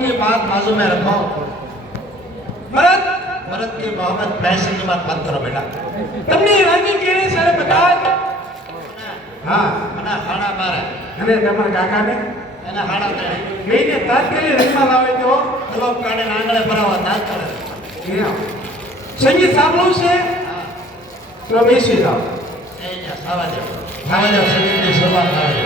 की बात बाजू में रखो। ભરત भरत की मोहम्मद फैशन की बात मत करो बेटा। તમને રાજી કેરે સારે બધા હા मना खाना मारे અને તમારા કાકાને एना खाना तेरे બેને તાત્કાલિક રંગમાં લાવે તો लोग काने आंगणे भरावा दांत करे। એમ. સંગીત સાંભળવું છે हां તો બેસી જાઓ ए जा सावा दे संगीत की शुरुआत करे।